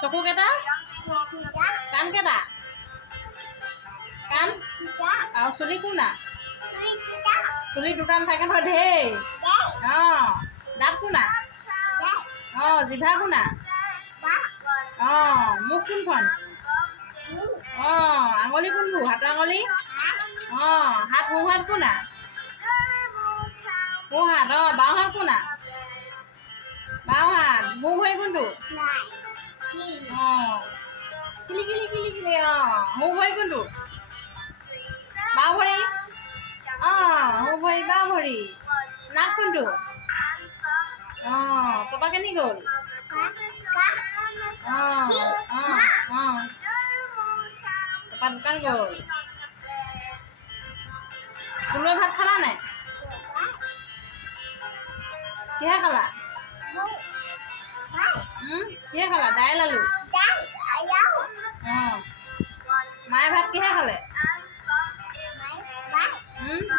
চকু কেইটা কাণ কেইটা কাণ আৰু চুলি কোনা চুলি দুটা নাথাকে নহয় ঢেৰ অঁ দাঁত কোনা অঁ জিভা কোনা অঁ মুখ কোনখন অঁ আঙুলি কোনবোৰ হাতৰ আঙুলি অঁ হাত সোঁহাত কোনা সোঁহাত অঁ বাওঁহাত কোনা বাওঁহাত মূৰ ভৰি কোনটো অঁ কিলি কিলি কিলি কিলি অঁ মূৰ ভৰি কোনটো বাওঁ ভৰি অঁ মূৰ ভৰি বাওঁ ভৰি নাক কোনটো অঁ পাপা কেনি গ'ল অঁ অঁ অঁ পাপা দোকান গ'ল তুলৈ ভাত খালা নাই কিহে খালা কিহে খালা দাইল আলু অঁ মায়ে ভাত কিহে খালে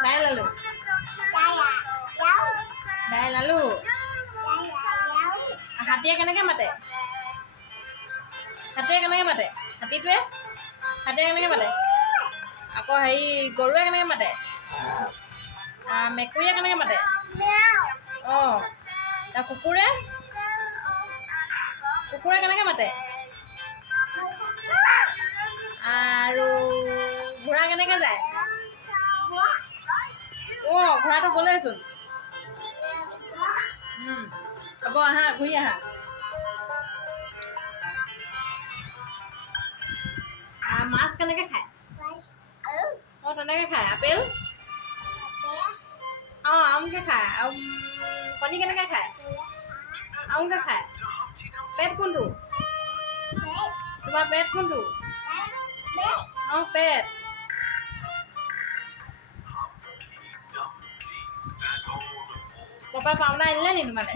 দাইল আলু দাইল আলু হাতীয়ে কেনেকৈ মাতে হাতীটোৱে কেনেকৈ মাতে আকৌ হেৰি গৰুৱে কেনেকৈ মাতে মেকুৰীয়ে কেনেকৈ মাতে অঁ কুকুৰে কেনেকৈ মাতে আৰু ঘোঁৰা কেনেকৈ যায় অঁ ঘোঁৰাটো গ'লেইচোন হ'ব আহা ঘূৰি আহা মাছ কেনেকৈ খায় অঁ তেনেকৈ খায় আপেল অঁ আমকৈ খায় আৰু কণী কেনেকৈ খায় আঙুৰকৈ খায় পেট কোনটো তোমাৰ পেট কোনটো অঁ পেট পাপাই পাওনা আনিলে নি তোমালে